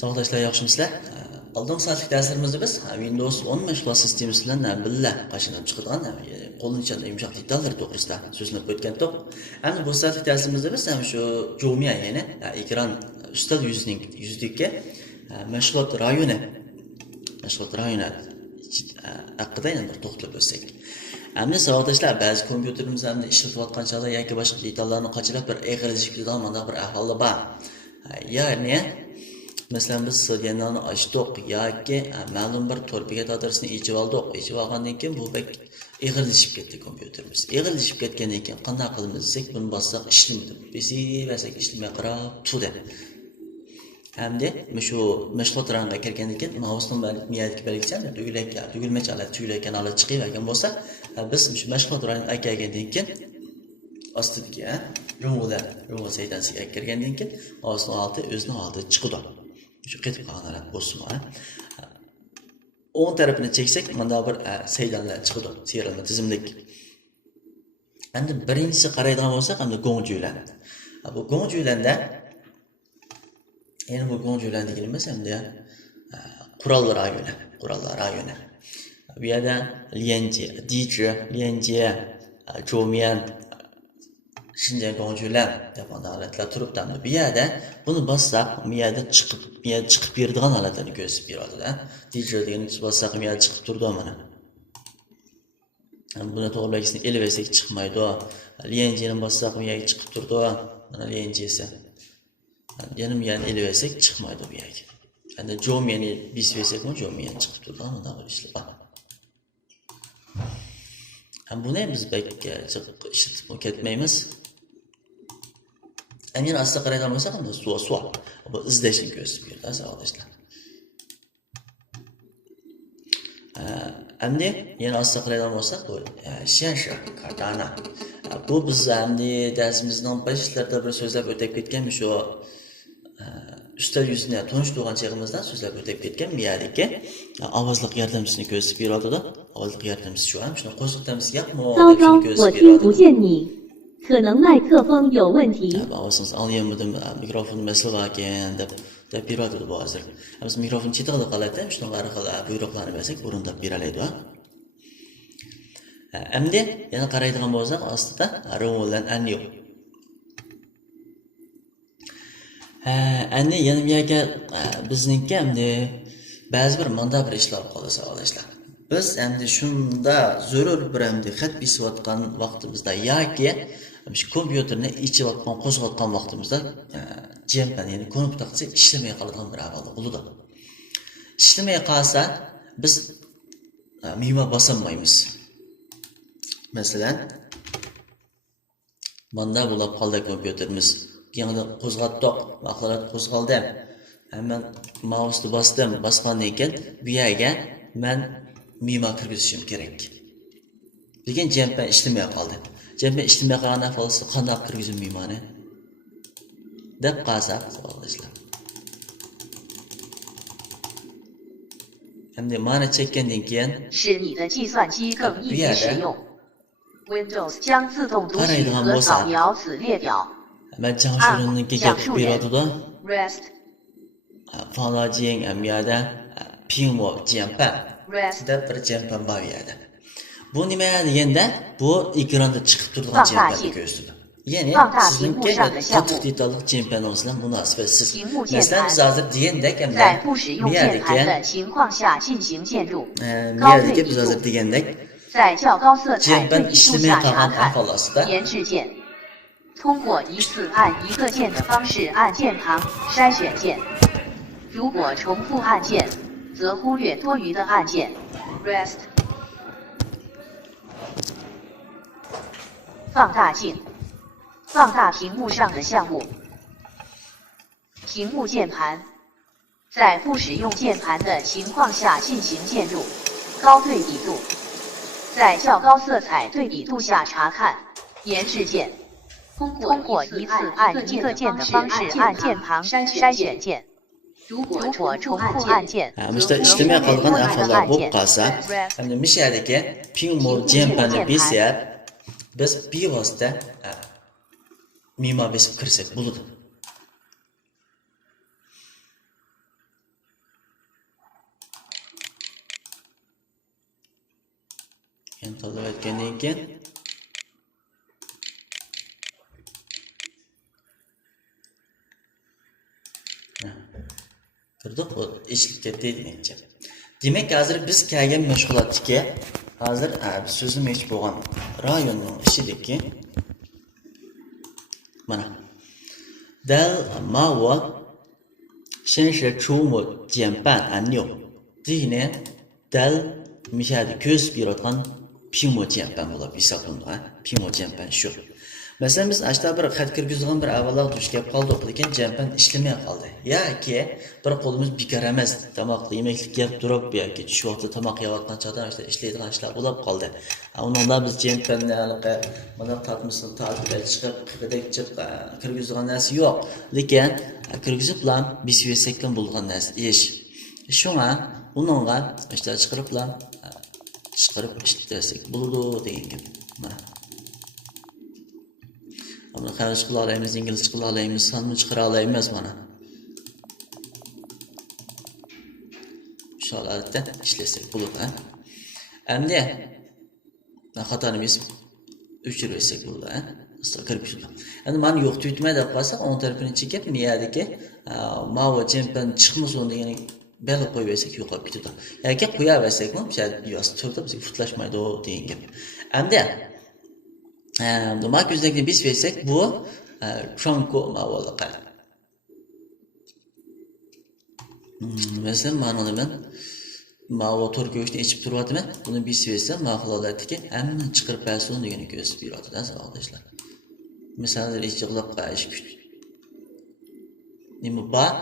Sog'lashlar yaxshimisizlar? Oldingi soatlik darslarimizda biz Windows 10 mashg'ulot sistemasi bilan birga qashilib chiqadigan qo'llanuvchilar yumshoq detallar to'g'risida so'zlab o'tgan edik. Endi bu soatlik darslarimizda biz ham shu Joomla ya'ni ekran ustal yuzdagi mashg'ulot rayoni haqida yana bir to'xtalib o'tsak. Endi savodoshlar ba'zi kompyuterimizda ishlatayotgan chog'da yoki boshqa detallarni qachilab bir eg'irlashib ketadigan mana bir ahvoli bor. Ya'ni masalan biz yanani ochdik yoki ma'lum bir tor bekat adresini yechib oldik. Yechib olgandan keyin bu bek eg'irlashib ketdi kompyuterimiz. Eg'irlashib ketgandan keyin qanday qilamiz desak, buni bossak ishlamadi. Basak ishlamay qarab turdi. Hamda shu mashg'ulot ranga kirgandan keyin mousening miyadagi belgisi tugilmacha holat chiqayotgan bo'lsa, biz shu mashg'ulot ranga aytgandan keyin ostidagi rumba saytasiga kirgandan keyin mousening o'zining oldi chiqadi. Shu qetib qolgan holat bo'lsin. O'ng tarafini cheksak, mana bir saydanlar chiqadi, serialni tizimlik. Endi birinchisi qaraydigan bo'lsak, hamda go'ngjulan. Bu go'ngjulanda bu go'ngjulan degan emas, hamda qurollar rayoni. Bu yerda lianji, Joomla, Xinjiang go'ngjulan deb holatlar turibdi. Bu yerda buni bossak, miyada chiqib beradigan holatlarni ko'rsatib beradi. DJ degan bossak, miyada chiqib turdi mana. Buni to'g'rilagisini elib chiqmaydi. Lianjini bossak, miyada chiqib turdi. Mana lianjisi. Yana miyani elib chiqmaydi bu yerga. Endi Joomlani bisvesak, Joomla chiqib turdi. Mana bu ishlar bor. Buni biz bekka ishlatib ketmaymiz. Eğer asla qaraydigan bo'lsak, sual. Bu izlashni ko'rsatib beradi, savolashlar. Endi yana asla qaraydigan bo'lsak, bu Xianshi Cardano. Bu biz endi darsimizning başlarida bir so'zlab o'tib ketgan shu ustal yuzini tunishtirgan cheg'imizdan so'zlab o'tib ketgan miyadagi ovozliq yordamchisini ko'rsatib beradi-da. Ovozliq yordamchisi shu ham shuni qo'shtiramiz yo'qmi? 可能麦克风有问题。 Siz anlayamadım, mikrofon mesele varken de bir adı bu hazır. Biz mikrofon çiğdağda qalaydı, şunları buyruqlarını versek, burunda bir alaydı. Endi yana qaraydigan bo'lsak, ostida ro'moldan anyo. Endi yana bu yerga bizningki endi ba'zi bir manda bir ishlar qoldi savolashlar. Biz endi shunda zarur bir endi xat bisayotgan vaqtimizda yoki kompyuterni ichayotgan, qo'zg'atgan vaqtimizda jempan, ya'ni kompyuter ishlamay qoladigan bir ahvolda bo'ladi. Ishlamay qolsa, biz miyma bosolmaymiz. Masalan, manda bo'lib qoldi kompyuterimiz. Yana qo'zg'atdik, vaqtlar qo'zg'aldi. Hemen mouse'ni bosgandan keyin bu yerga men miyma kirgizishim kerak. Lekin jempan ishlamay qoldi. Jempan ishlamay qolgan ahvolda qanday kirgizim miymani? Deb qasak, savolashlar. Endi mana chekkandan keyin 使你的计算机更易于使用。Windows 将自动读取和扫描此列表。 Ben Changshu'nunkiga beradi-da. Rest. Falajing amyada pingmo jempan. Deb bir jempan bor edi. Bu nima deganda, bu ekranda chiqib turgan jempanni ko'rsatadi. Ya'ni sizningki qattiq detalli jempaningizlar bilan munosabatsiz. Masalan, biz hozir degandek hamda miyadagi biz hozir degandek 在较高色彩对比度下查看延迟键。 通过一次按一个键的方式按键旁筛选键，如果重复按键，则忽略多余的按键。Rest。放大镜，放大屏幕上的项目。屏幕键盘，在不使用键盘的情况下进行键入。高对比度，在较高色彩对比度下查看延迟键。 通过一次按一个键的方式按键旁筛选键，如果重复按键， Bizda ishlamay qolgan ahvollar bo'lib qolsa, endi mishadagi pingmo jempanni besab, biz bevosita miyma besib kirsak bo'ladi. Yani tanlab etgandan keyin kirdik, bu ishilib ketdi demakchi. Demak, hozir biz kelgan mashg'ulotga hozir biz so'zlamoqchi bo'lgan rayonning ichidagi mana dal mawa shenshi chumu jianban anyo dine dal mishadi ko'z berayotgan pimo jianban bo'lib hisoblanadi. Pimo jianban shu. Masalan, biz ashta bir xat kirgizgan bir avvalroq duch kelib qoldik, lekin jampan ishlamay qoldi. Yoki bir qo'limiz bekor emas, tomoq yemeklik yeb turib yoki tush vaqtida tomoq yeyotgan chog'da ashta ishlaydigan ishlar bo'lib qoldi. Uningda biz jampanni mana tatmisini ta'tilga chiqib, qidek chiqib kirgizgan narsa yo'q. Lekin kirgizib bilan bisvesekdan bo'lgan narsa ish. Shunga uningga ashta chiqarib bilan chiqarib ishlasak bo'ladi degan gap. Mana Ama xarj qila olamiz, ingliz qila olamiz, sonini chiqara olamiz mana. Shu holatda ishlasak bo'ladi. Endi xatoimiz o'chirsak bo'ladi. Kirib chiqdi. Endi men yo'q tuytmay deb qolsak, o'ng tarafini chekib, miyadagi mavo jampan chiqmasin degan bel qo'yib bersak yo'qolib ketadi. Yoki qo'ya bersak, yo'q turib biz futlashmaydi degan gap. Endi Demak, yüzdeki biz versek bu çonko mavalıqa. Mesela ma'noda ben mavo to'r go'shtni ichib turyapman. Buni biz versam, ma'qulolatdagi hamma chiqarib bersin degan ko'z beradi, arkadaşlar. Masalan, ichiqliq qayish kuch. Nima bor?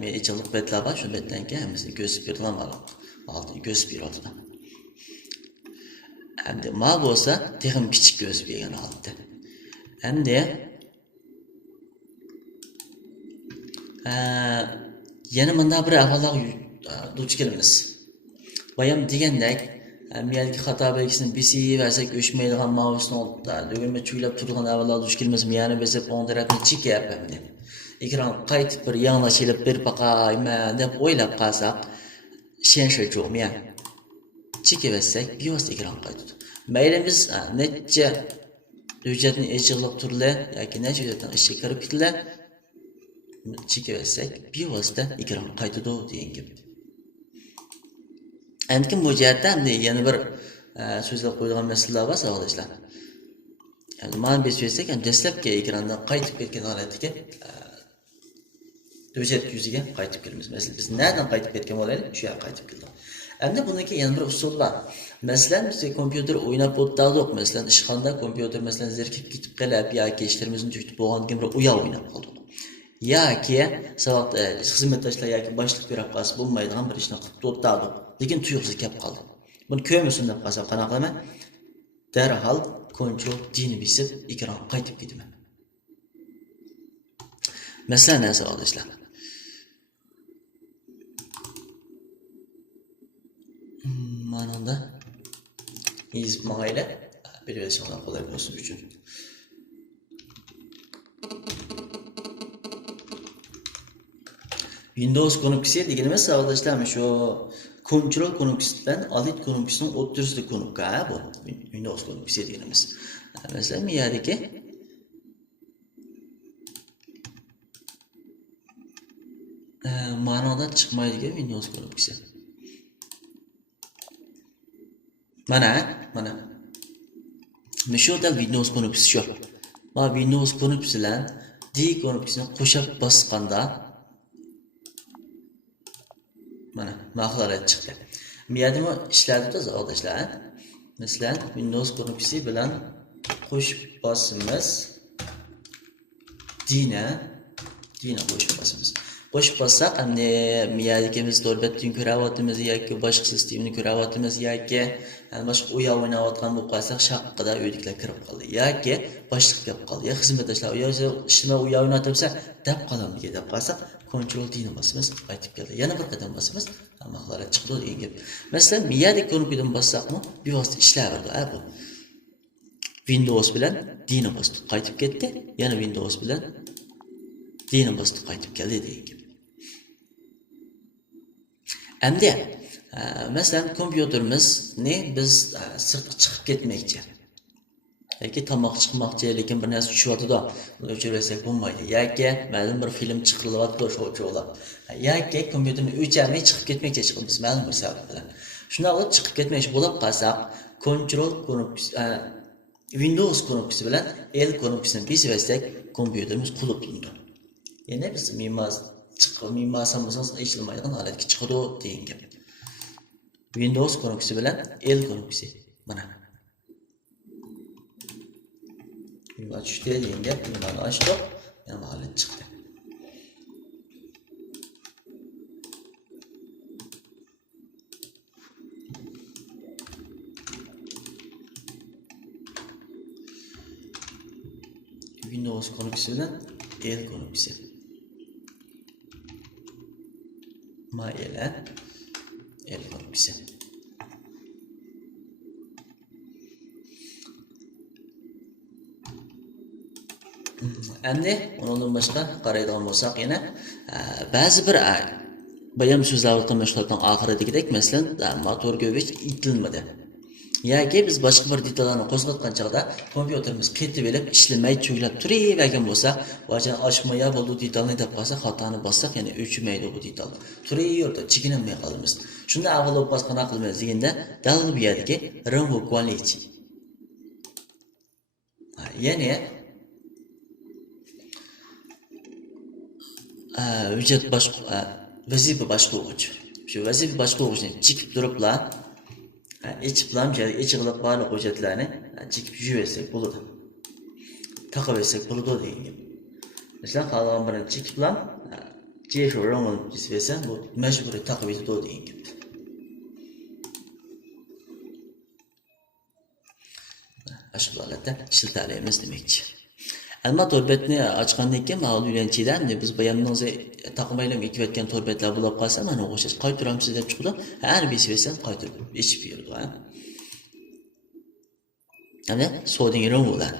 Men ichiqliq betlar bor, shu betdan keyin hammasi ko'z beradigan ma'lum. Oldin ko'z beradi. Endi ma bo'lsa, texim kichik ko'z bergan holatda. Endi yana bunda bir avvalroq duch kelamiz. Bayam degandek, miyadagi xato belgisini bisi versak o'chmaydigan mavzusini do'g'ilma chuylab turgan avvalroq duch kelamiz. Miyani besib o'ng tarafini chekyapman. Ekran qaytib bir yanglashilib bir baqayman deb o'ylab qolsak, shenshi jo'miya. Chekeversak, bevosita ekran qaytadi. Mayli biz necha hujjatni echiqliq turli yoki necha hujjatdan ishga kirib ketdilar, chekeversak, bevosita ekran qaytadi degan gap. Endi bu jihatda yana bir so'zlab qo'yilgan masalalar bor, savollar. Endi mana biz versak, ham dastlabki ekrandan qaytib ketgan holatga hujjat yuziga qaytib kelamiz. Masalan, biz nereden qaytib ketgan bo'laylik, shu yerga qaytib keldik. Endi buniki yana bir usul bor. Masalan, biz kompyuter o'ynab o'tdik. Masalan, ishxonada kompyuter masalan zerikib ketib qolib yoki ishlarimizni tugatib bo'lgandan bir uya o'ynab qoldik. Yoki savat xizmatdoshlar yoki boshliq ko'rib qolsa bo'lmaydigan bir ishni qilib o'tdik. Lekin tuyuqsiz kelib qoldi. Buni ko'rmasin deb qolsa qanaqa qilaman? Darhol Ctrl D-ni bosib ekran qaytib ketaman. Masalan, savatdoshlar Manada yazib maqayla bir versiyonlar qolay bo'lsin uchun. Windows konukisi deganimiz savolashlarmi shu Control konukisidan Alt konukisining o'rtasida konukka bu Windows konukisi deganimiz. Masalan, miyadagi ma'noda chiqmaydigan Windows konukisi. Mana. Mishota Windows konukisi shu. Va Windows konukisi bilan D konukisini qo'shib bosganda mana ma'qulolat chiqdi. Miyadimi ishladida savolashlar. Masalan, Windows konukisi bilan qo'shib bosimiz Dina qo'shib bosimiz. Qo'shib bossak, endi miyadagimiz to'rbatdan ko'ryapmiz yoki boshqa sistemni ko'ryapmiz yoki boshqa o'ya o'ynayotgan bo'lib qolsak, shaqqida uydagilar kirib qoldi yoki boshliq kelib qoldi. Ya xizmatdoshlar ishni o'ya o'ynatibsa, deb qolamiz deb qolsak, Ctrl D ni bosimiz qaytib keldi. Yana bir qadam bosimiz, ma'qulolat chiqdi degan gap. Masalan, miyadik ko'nikdan bossakmi, bevosita ishlayverdi. Bu Windows bilan D ni bosdi, qaytib ketdi. Yana Windows bilan D ni bosdi, qaytib keldi degan gap. Endi Masalan, kompyuterimizni biz sirtqa chiqib ketmoqchi. Yoki tomoq chiqmoqchi, lekin bir narsa tushyotdi-da, uni o'chirsak bo'lmaydi. Yoki ma'lum bir film chiqarilyapti o'sha o'chirib. Yoki kompyuterni o'chirmay chiqib ketmoqchi chiqamiz ma'lum bir sabab bilan. Shunday qilib chiqib ketmoqchi bo'lib qolsak, Control knopkasi, Windows knopkasi bilan L knopkasini bossak, kompyuterimiz qulab bo'ladi. Ya'ni biz miymasimiz ishlamaydigan holatga chiqadi degan gap. Windows knopkasi bilan L knopkasi. Mana. Miyma tushdi degan gap, miymani ochdik, yana holat chiqdi. Windows knopkasi bilan L knopkasi. Mayla L knopkasi. Endi undan boshqa qaraydigan bo'lsak, yana ba'zi bir bayam so'zlarni mashg'ulotning oxiridagidek, masalan, motor go'vish itilmadi. Yoki biz boshqa bir detallarni qo'zg'atgan chog'da kompyuterimiz ketib olib, ishlamay cho'glab turavergan bo'lsa, vajani ochmaya bo'ldi detalni deb qolsa, xatoni bossak, yana o'chmaydi bu detal. Turaverdi, chekinmay qolamiz. Shunda avval o'qib qana qilmaymiz deganda, dalil bu yerdagi rango quality. Ya'ni hujjat vazifa boshqaruvchi. Shu vazifa boshqaruvchini chekib turiblar. İçiplam, içiqilib barliq hujjatlarni chekib yuversak bo'ladi. Taqib etsak bo'ladi degan gap. Masalan, qolgan birini chekiblam, shu rangni chizsa, bu majburiy taqib etadi degan gap. Shu holatda ishlatalaymiz demakchi. Ammo to'rbetni ochgandan keyin ma'lum yo'llanchidan biz bayonnimizni taqmaylam ekayotgan to'rbetlar bo'lib qolsa, mana o'xshash qaytaramsiz deb chiqdi. Har besversan qaytarib ichib berdi, ha. Ana soding ranglar.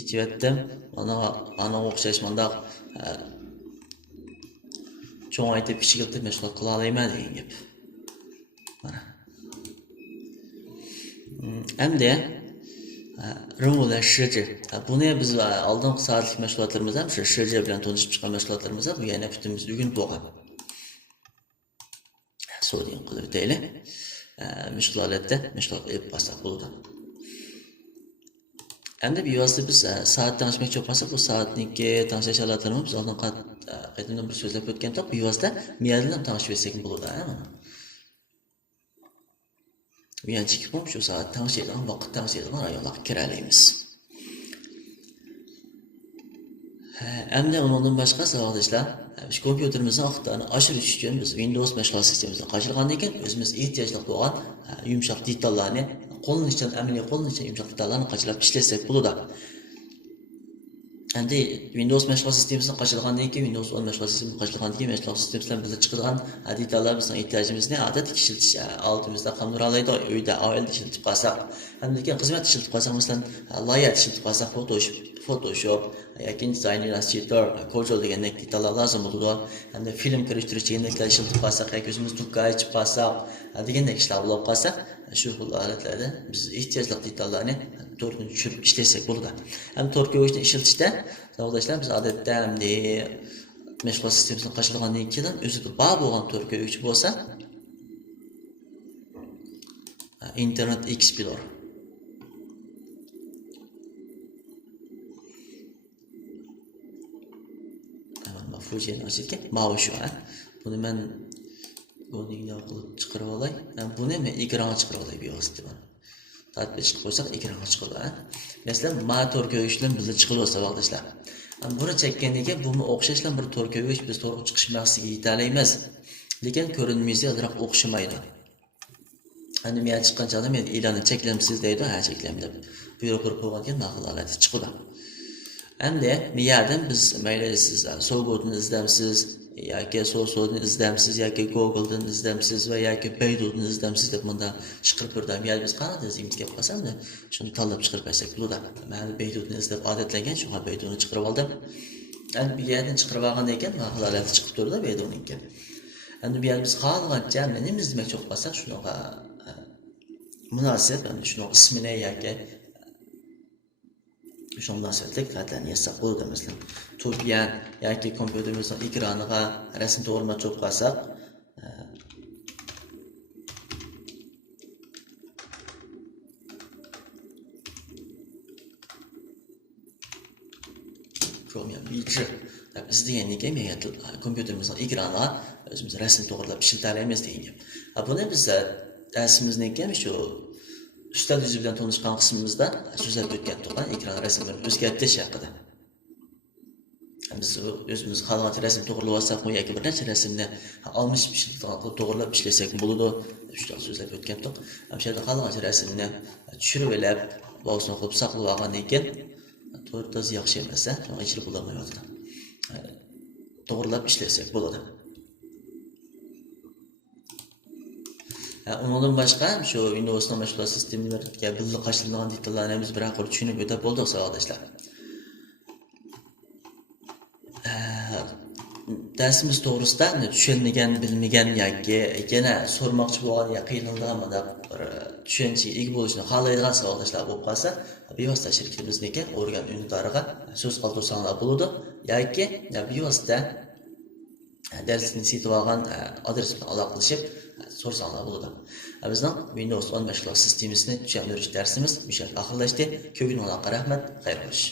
Ichiyotdim. Ana o'xshash mundaq cho'ng aytib kichikiltib mashg'ulot qila olmayman degan gap. Mana. Hamda ranglar shirji. Buni biz oldingi soatlik mashg'ulotlarimizda ham shu shirji bilan tanishib chiqqan mashg'ulotlarimizda bu yana bittimiz bugun bo'lgan. So'ding qilib deylik. Mashg'ulotda mashg'ulot qilib qolsak bo'ladi. Hamda bu yozda biz soat tanishmoqchi bo'lsak, bu soatniki tanishish holatlarini biz oldin qaytadan bir so'zlab o'tganda bu yozda miyaddan tanishib etsak bo'ladi, ha. Uyanchik bo'lib shu soat tanishadigan vaqt tanishadigan rayonlarga kiralaymiz. Hamda undan boshqa savollar, biz kompyuterimizni vaqtini oshirish uchun biz Windows mashg'ulot sistemasidan qo'shilgandan keyin o'zimiz ehtiyojli bo'lgan yumshoq detallarni qo'llanishdan amaliy qo'llanishdan yumshoq detallarni qo'shilib ishlasak bo'ladi. Endi Windows mashg'ulot sistemasini qo'shilgandan keyin Windows 10 mashg'ulot sistemasini qo'shilgandan keyin mashg'ulot sistemasidan bizga chiqadigan detallar bizning ehtiyojimizni odatda ishlatish altimizda qamdir olaydi, uyda oilda ishlatib qolsak, hamda keyin xizmat ishlatib qolsak, masalan, loyiha ishlatib qolsak, Photoshop yoki Design Illustrator, Corel degan detallar lozim bo'ladi. Hamda film kirishtirish deganlar ishlatib qolsak, yoki o'zimiz tukka ochib qolsak, degandek ishlar bo'lib qolsa, shu holatlarda biz ehtiyojli detallarni to'g'ri tushirib ishlasak bo'ladi. Ham to'rt ko'rishni ishlatishda savolashlar biz odatda mashg'ulot sistemasini qo'shilgandan keyin o'zida bor bo'lgan to'rt ko'ruvchi bo'lsa, Internet Explorer Fuji'ni ochdik. Mana shu, buni men o'rningdan qilib chiqarib olay. Buni men ekranga chiqarib olay biyosdan. Tatbiq chiqib qo'ysak ekranga chiqadi. Masalan, motor ko'rishdan bizga chiqib olsa vaqtlar. Buni chekkandan keyin buni o'xshashlan bir to'r ko'rish biz to'g'ri chiqish maqsadiga yeta olamiz. Lekin ko'rinmaydi, azroq o'xshamaydi. Endi men chiqqan chog'da men e'lonni cheklamsiz deydi, ha cheklam deb buyruq qilib qo'ygandan naqllar chiqadi. Endi miyada biz mayli siz Sogotni izdamsiz yoki Sosodni izdamsiz yoki Google'dan izdamsiz va yoki Baidu'dan izdamsiz deb bunda chiqarib ko'rdim. Ya'ni biz qanday izlaymiz deb qolsam-da, shuni tanlab chiqarib qo'ysak bo'ladi. Men Baidu'ni izlab odatlangan, shu Baidu'ni chiqarib oldim. endi bu yerdan chiqarib olgan ekan, maqolalarda chiqib turdi bu yerda uniki. Endi bu yer biz xohlagancha nima demoqchi bo'lib qolsak, shunaqa munosib, endi shunaqa ismini yoki shu munosabatlik xatlarni yazsak bo'ladi. Masalan, to'pyan yoki kompyuterimizning ekraniga rasm to'g'rilmoqchi bo'lib qolsak, biz degandan keyin men kompyuterimizning ekraniga o'zimiz rasm to'g'rilab ishlatalaymiz degan gap. Buni biz darsimizning shu ustal yuzi bilan tanishgan qismimizda so'zlab o'tgan to'g'ri ekran rasmlarini o'zgartirish haqida. Biz o'zimiz xohlagan rasm to'g'rilab olsak, yoki bir necha rasmni almashib to'g'rilab ishlasak bo'ladi. Shunaqa so'zlab o'tgan to'q. Ham shu yerda xohlagan rasmni tushirib olib, boshini qilib saqlab olgandan keyin to'g'ri yaxshi emas, to'g'ri ichida bo'lmayapti. To'g'rilab ishlasak bo'ladi. Undan boshqa shu Windows mashg'ulot sistemlariga birga qo'shilgan detallarni biz bir aql tushunib o'tib bo'ldik savoldoshlar. Darsimiz to'g'risida tushunmagan, bilmagan yoki yana so'rmoqchi bo'lgan yoki qiynalgan tushunchaga ega bo'lishni xohlaydigan savoldoshlar bo'lib qolsa, bevosita shirkatimizniki o'rgan unidoriga so'z qoldirsanglar bo'ladi yoki bevosita darsni setib olgan adres bilan aloqalashib so'rasanglar bo'ladi. Bizning Windows 10 mashg'ulot sistemasini tushundirish darsimiz oxirlashdi. Ko'p rahmat, xayr bo'lish.